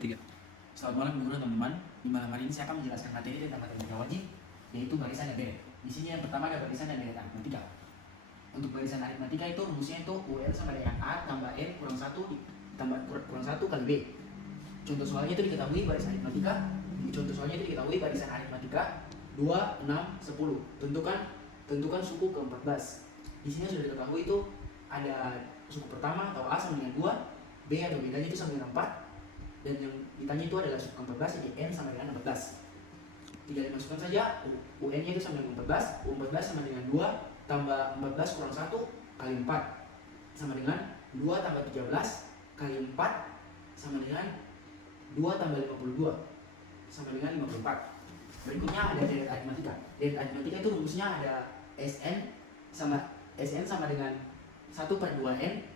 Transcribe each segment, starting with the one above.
Tiga. Selamat malam guru dan teman-teman. Di malam hari ini saya akan menjelaskan materi tentang matematika wajib, yaitu barisan dan deret. Di sini yang pertama ada barisan dan deret aritmatika. Untuk barisan aritmatika itu rumusnya itu UL sama dengan A tambah N kurang 1 tambah kurang 1 kali B. Contoh soalnya itu diketahui barisan aritmatika. Contoh soalnya itu diketahui barisan aritmatika 2, 6, 10. Tentukan suku ke-14. Di sini sudah diketahui itu ada suku pertama atau A sama dengan 2, B atau bedanya itu sama dengan 4. Dan yang ditanya itu adalah suku ke-14, jadi N sama dengan 14. Tinggal dimasukkan saja, UN nya itu sama dengan 14, U14 sama dengan 2 tambah 14 kurang 1 kali 4 sama dengan 2 tambah 13 kali 4 sama dengan 2 tambah 52 sama dengan 54. Berikutnya ada deret aritmatika. Deret aritmatika itu rumusnya ada SN sama dengan 1/2N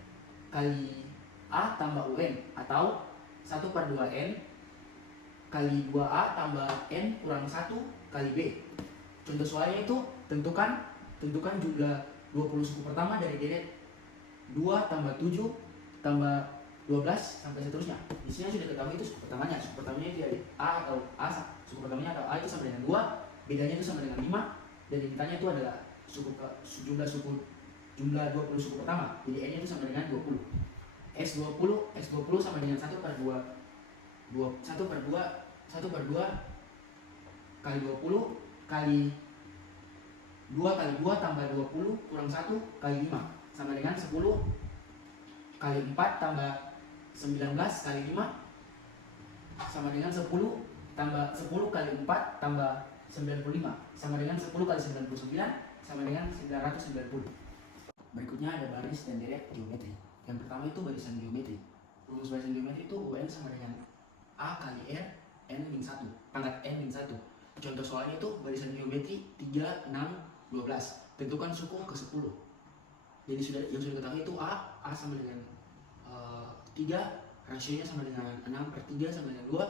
kali A tambah UN atau 1/2N kali 2A tambah N kurang 1 kali B. Contoh soalnya itu tentukan jumlah 20 suku pertama dari deret 2 tambah 7 tambah 12 sampai seterusnya. Di sini sudah ketahui itu suku pertamanya. Suku pertamanya itu dari A atau A. Suku pertamanya atau A itu sama dengan 2, bedanya itu sama dengan 5, dan yang ditanya itu adalah jumlah 20 suku pertama. Jadi N nya itu sama dengan 20. X20 sama dengan 1/2 kali 20 kali 2 kali 2 tambah 20 kurang 1 kali 5 sama dengan 10 kali 4 tambah 19 kali 5 sama dengan 10 kali 4 tambah 95 sama dengan 10 kali 99 sama dengan 990. Berikutnya ada baris dan deret geometri. Yang pertama itu barisan geometri. Rumus barisan geometri itu UN sama dengan A kali R N-1 pangkat N-1. Contoh soalnya itu barisan geometri 3, 6, 12. Tentukan suku ke-10. Jadi yang sudah ketahui itu A sama dengan 3, rasionya sama dengan 6/3 sama dengan 2.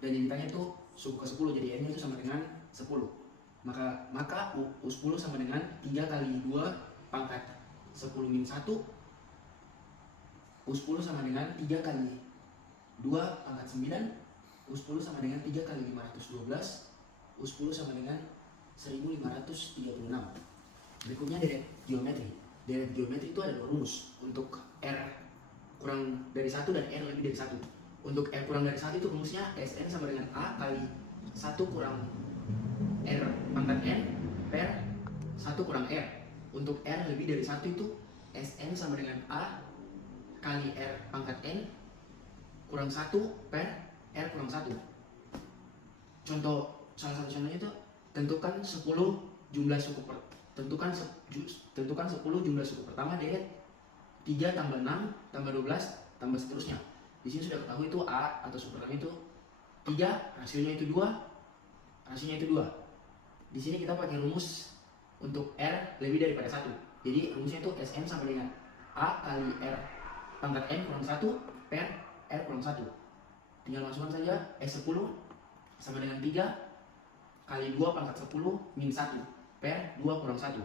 Dan yang ditanya itu suku ke-10, jadi N nya itu sama dengan 10. Maka U10 sama dengan 3 kali 2 pangkat 10 min 1. U10 sama dengan 3 kali 2 pangkat 9. U10 sama dengan 3 kali 512. U10 sama dengan 1536. Berikutnya deret geometri. Deret geometri itu ada dua rumus. Untuk R kurang dari 1 dan R lebih dari 1. Untuk R kurang dari 1 itu rumusnya SN sama dengan A kali 1 kurang R pangkat N per 1 kurang R. Untuk R lebih dari 1 itu SN sama dengan A kali R pangkat N kurang 1 per R kurang 1. Salah satu contohnya itu tentukan 10 jumlah suku pertama deret 3 tambah 6 tambah 12 tambah seterusnya. Di sini sudah ketahui itu A atau suku pertama itu 3, rasionya itu 2. Di sini kita pakai rumus untuk R lebih daripada 1. Jadi rumusnya itu SN sama dengan A kali R pangkat N kurang 1 per R kurang 1. Tinggal masukkan saja S10 sama dengan 3 kali 2 pangkat 10 min 1 per 2 kurang 1.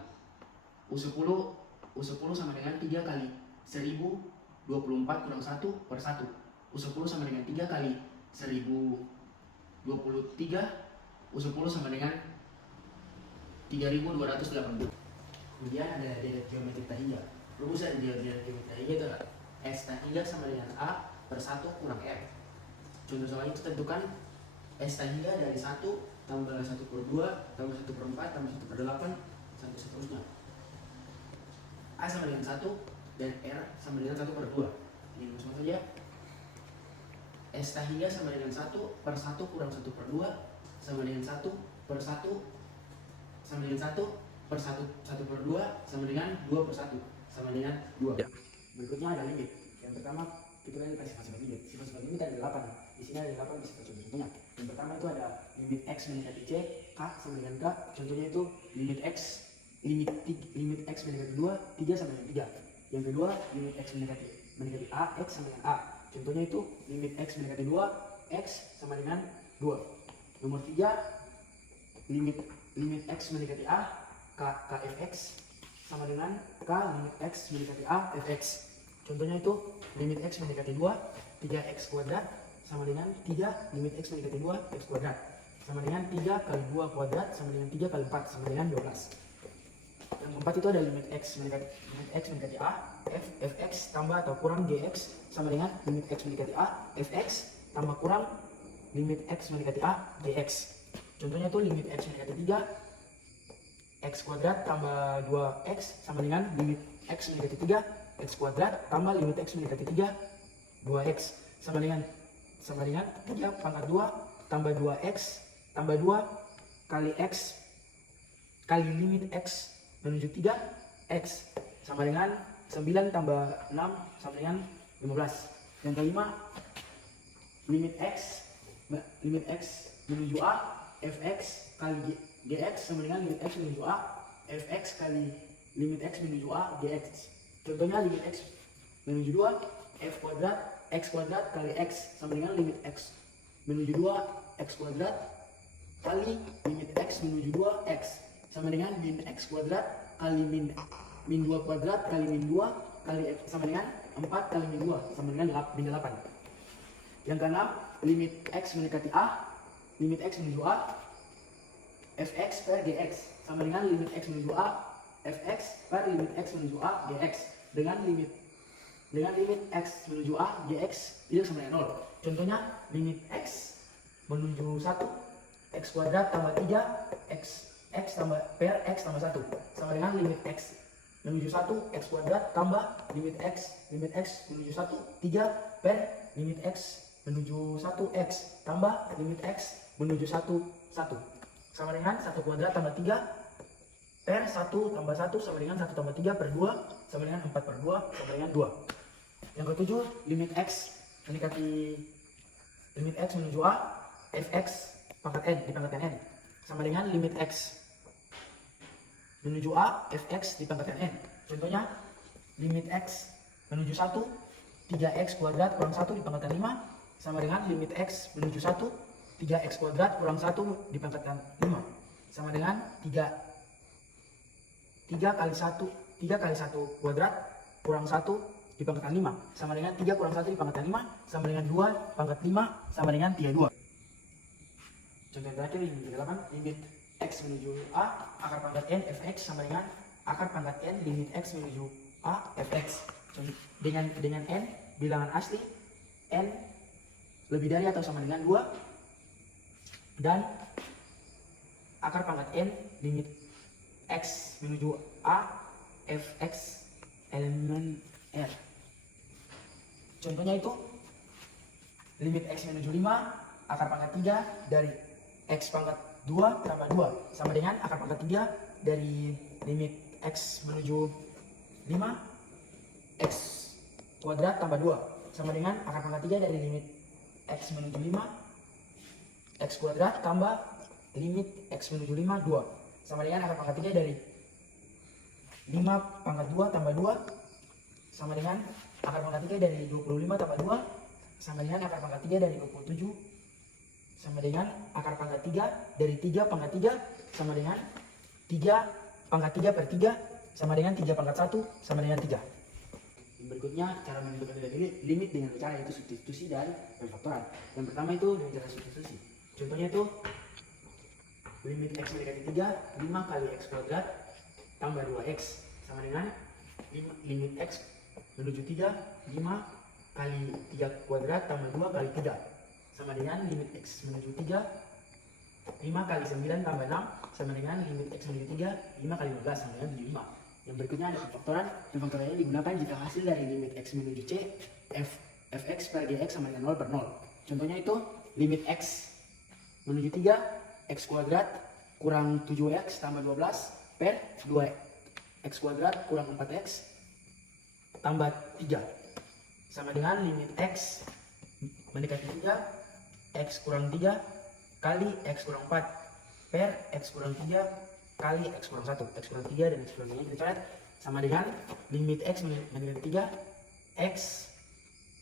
U10 sama dengan 3 kali 1024 kurang 1 per 1. U10 sama dengan 3 kali 1023. U10 sama dengan 3280. Kemudian ada deret geometri tahiyya. Rumus dari deret geometri tahiyya itu adalah S tahiyya sama dengan A per 1 kurang R. Contoh soalnya itu tentukan S tahiyya dari 1 tambah 1/2 tambah 1/4 tambah 1/8 sampai seterusnya. A sama dengan 1 dan R sama dengan 1/2. Ini maksudnya saja S tahiyya sama dengan 1 per 1 kurang 1/2 sama dengan 1 per 1 sama dengan 1 per 1/2 sama dengan 2 per 1 sama dengan 2. Ya. Berikutnya ada limit. Yang pertama kita kasih sifat-sifat limit. Sifat-sifat limit ada 8. Di sini ada 8 sifat contohnya. Yang pertama itu ada limit X mendekati C, K sama dengan K. Contohnya itu limit X mendekati 2, 3 sama dengan 3. Yang kedua limit X mendekati A, X sama dengan A. Contohnya itu limit X mendekati 2, X sama dengan 2. Nomor 3 limit X mendekati A, KFX sama dengan K limit X mendekati A, Fx. Contohnya itu limit X mendekati 2, 3x kuadrat sama dengan 3 limit x mendekati 2 x kuadrat sama dengan 3 kali 2 kuadrat sama dengan 3 kali 4 sama dengan 12. Yang keempat itu ada limit x mendekati a, fx tambah atau kurang gx sama dengan limit x mendekati a, fx tambah kurang limit x mendekati a, gx. Contohnya itu limit x mendekati 3, x kuadrat tambah 2x sama dengan limit x mendekati 3, x kuadrat tambah limit x mendekati 3, 2x sama dengan 3 pangkat 2 tambah 2x tambah 2 kali x kali limit x menuju 3x sama dengan 9 tambah 6 sama dengan 15. Yang kelima, limit x menuju a, fx kali gx sama dengan limit x menuju a, fx kali limit x menuju a, gx. Contohnya limit x menuju 2, f kuadrat x kuadrat kali x sama dengan limit x menuju 2, x kuadrat kali limit x menuju 2, x sama dengan min x kuadrat kali min 2 kuadrat kali min 2 kali x sama dengan 4 kali min 2 sama dengan min 8. Yang keenam, limit x mendekati a, limit x menuju a, fx per gx sama dengan limit x menuju a, fx per limit x menuju a, gx dengan limit x menuju a, gx tidak sama dengan 0. Contohnya limit x menuju 1, x kuadrat tambah 3, x tambah per x tambah 1 sama dengan limit x menuju 1, x kuadrat tambah limit x menuju 1, 3 per limit x menuju 1, x tambah limit x menuju 1, 1 sama dengan 1 kuadrat tambah 3 per 1 tambah 1 sama dengan 1 tambah 3 per 2 sama dengan 4 per 2 sama dengan 2. Yang ketujuh, limit x menuju a, fx pangkat n dipangkatkan n sama dengan limit x menuju a, fx dipangkatkan n. Contohnya, limit x menuju 1, 3x kuadrat kurang 1 dipangkatkan 5 sama dengan limit x menuju 1, 3x kuadrat kurang 1 dipangkatkan 5 sama dengan 3 kali 1 kuadrat kurang 1 dipangkatkan 5 sama dengan 3 kurang 1 dipangkatkan 5 sama dengan 2 pangkat 5 sama dengan 32. Contoh yang terakhir limit 8, limit x menuju a, akar pangkat n fx sama dengan akar pangkat n limit x menuju a, fx. Dengan n bilangan asli, n lebih dari atau sama dengan 2 dan akar pangkat n limit x menuju a, fx elemen r. Contohnya itu limit x menuju 5, akar pangkat 3 dari x pangkat 2 tambah 2 sama dengan akar pangkat 3 dari limit x menuju 5, x kuadrat tambah 2 sama dengan akar pangkat 3 dari limit x menuju 5, x kuadrat tambah limit x menuju 5, 2 sama dengan akar pangkat 3 dari 5 pangkat 2 tambah 2 sama dengan akar pangkat 3 dari 25 tambah 2 sama dengan akar pangkat 3 dari 27 sama dengan akar pangkat 3 dari 3 pangkat 3 sama dengan 3 pangkat 3 per 3 sama dengan 3 pangkat 1 sama dengan 3. Berikutnya cara menentukan nilai limit dengan cara yaitu substitusi dan pemfaktoran. Yang pertama itu dengan cara substitusi. Contohnya itu limit x mendekati 3, 5 kali x kuadrat tambah 2x sama dengan limit x menuju 3, 5 kali 3 kuadrat tambah 2 kali 3 sama dengan limit x menuju 3, 5 kali 9 tambah 6 sama dengan limit x menuju 3, 5 kali 15 sama dengan 5. Yang berikutnya ada pemfaktoran. Pemfaktoran ini digunakan jika hasil dari limit x menuju c, fx per gx sama dengan 0 per 0. Contohnya itu limit x menuju 3, x kuadrat kurang 7x tambah 12 per 2x kuadrat kurang 4x tambah 3 sama dengan limit x mendekati 3, x kurang 3 kali x kurang 4 per x kurang 3 kali x kurang 1, x kurang 3 dan x kurang 3 kita coret sama dengan limit x mendekati 3, x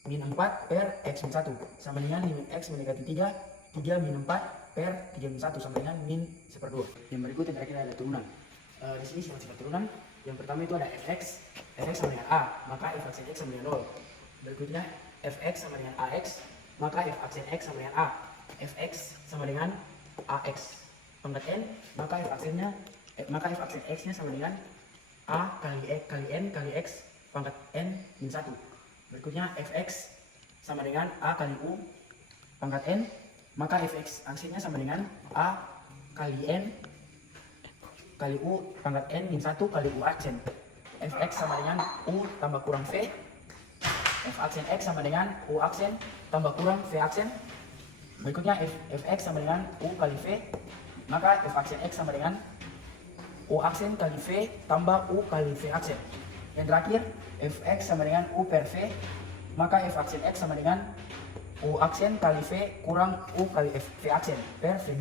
min 4 per x min 1 sama dengan limit x mendekati 3, 3 min 4 per 3 min 1 sama dengan min 1/2. Yang berikut yang terakhir ada turunan. Di sini sifat-sifat turunan. Yang pertama itu ada fx sama dengan a, maka fx x sama dengan 0. Berikutnya fx sama dengan ax, maka f aksen x sama dengan a. Fx sama dengan ax pangkat n, maka f aksen x-nya sama dengan a kali n kali x pangkat n min 1. Berikutnya fx sama dengan a kali u pangkat n, maka fx aksennya sama dengan a kali n kali u pangkat n min 1 kali u aksen. Fx sama dengan u tambah kurang v, f aksen x sama dengan u aksen tambah kurang v aksen. Berikutnya fx sama dengan u kali v, maka f aksen x sama dengan u aksen kali v tambah u kali v aksen. Yang terakhir fx sama dengan u per v, maka f aksen x sama dengan u aksen kali v kurang u kali v aksen per v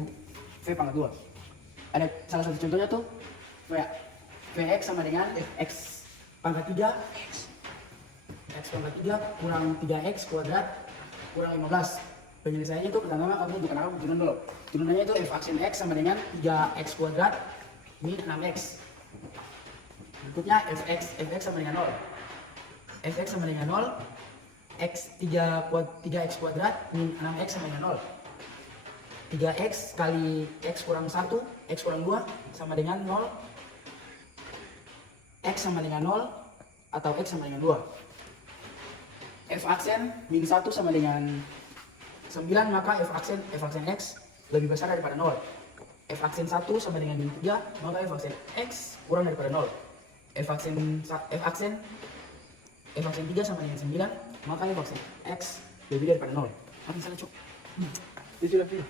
pangkat 2. Ada salah satu contohnya tuh vx sama dengan x pangkat 3 x pangkat 3 kurang 3x kuadrat kurang 15. Penyelesaiannya itu pertama kamu tunjukkan apa turunan dulu. Turunannya itu f aksen x sama dengan 3x kuadrat min 6x. Berikutnya fx sama dengan 0. Fx sama dengan 0, x 3x kuadrat min 6x sama dengan 0. 3x kali x kurang 1, x kurang 2 sama dengan 0. X sama dengan 0 atau x sama dengan 2. F aksen min 1 sama dengan 9, maka f aksen x lebih besar daripada 0. F aksen 1 sama dengan min 3, maka f aksen x kurang daripada 0. F aksen 3 sama dengan 9, maka f aksen x lebih daripada 0. Apa salah, Cok? Itu sudah pilih.